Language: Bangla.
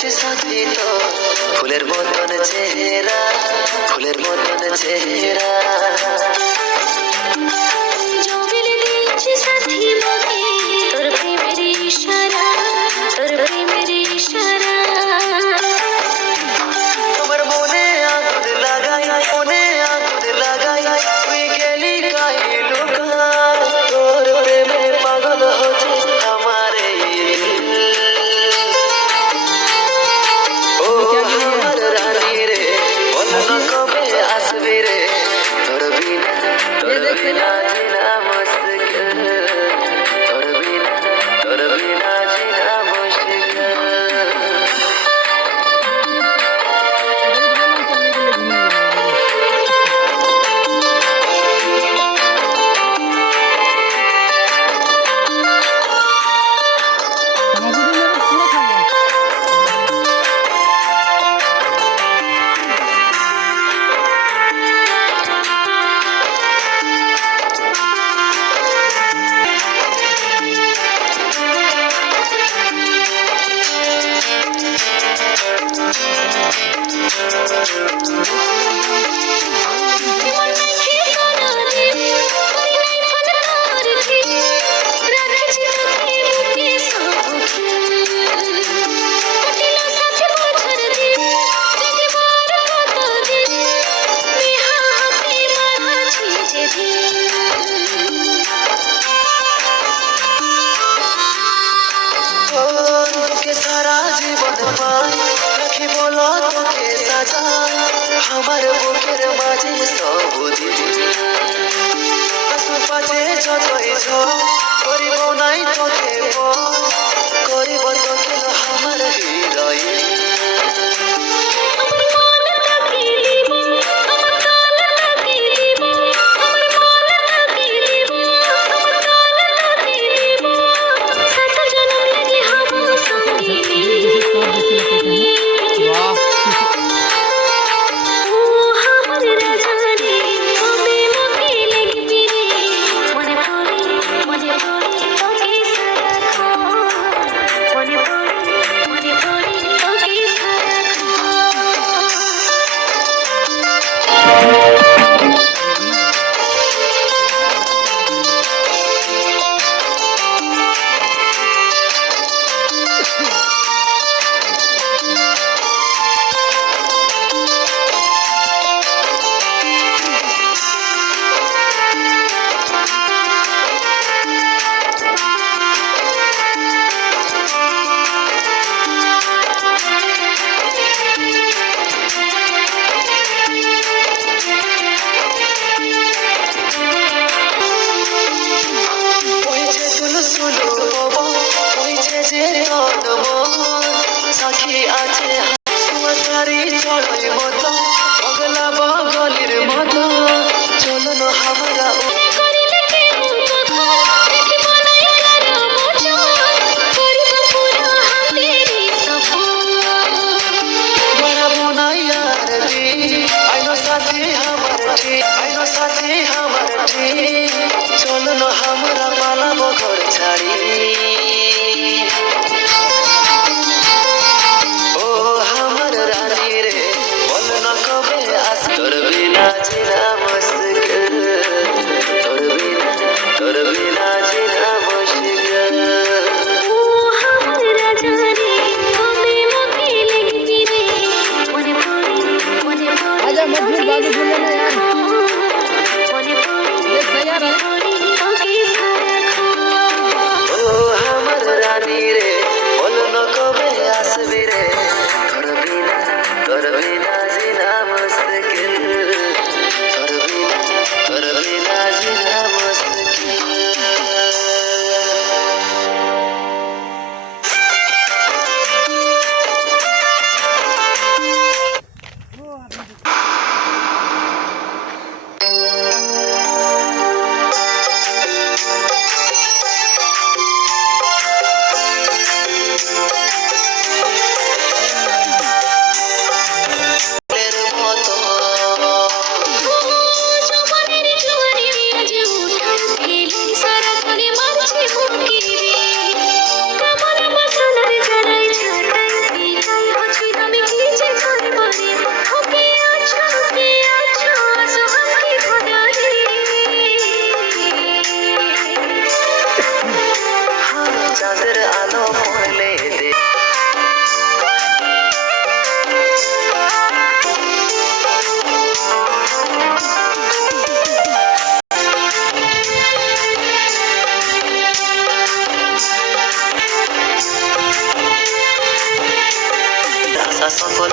দিয়েছে সাথী তো ফুলের মতন চেহারা, ফুলের মতন চেহারা। জমিলে দিয়েছে সাথী মোকে তোর প্রেমের ইশারা, তোর প্রেমের ইশারা। তোমার মনে আগুন লাগাই, মনে আগুন লাগাই, তুই গেলি গাই লুকাই। তোর প্রেমে পাগল হচ্ছে আমার এই দিল। ও আমার রানী রে, বল না কবে আসবি রে, তোর বিনা, তোর বিনা জিনা মুশকিল, তোর বিনা, তোর বিনা জিনা মুশকিল। তোকে সারা জীবন পাই রাখি বলো তোকে সাজা, আমার বুকের মাঝে সবুদিন আসু পাচে যতই ঝড় করিব নাই তোকে পর, করিব তোকে আমার হৃদয়ে। চাঁদের আলো পড়লে দে আশা সকল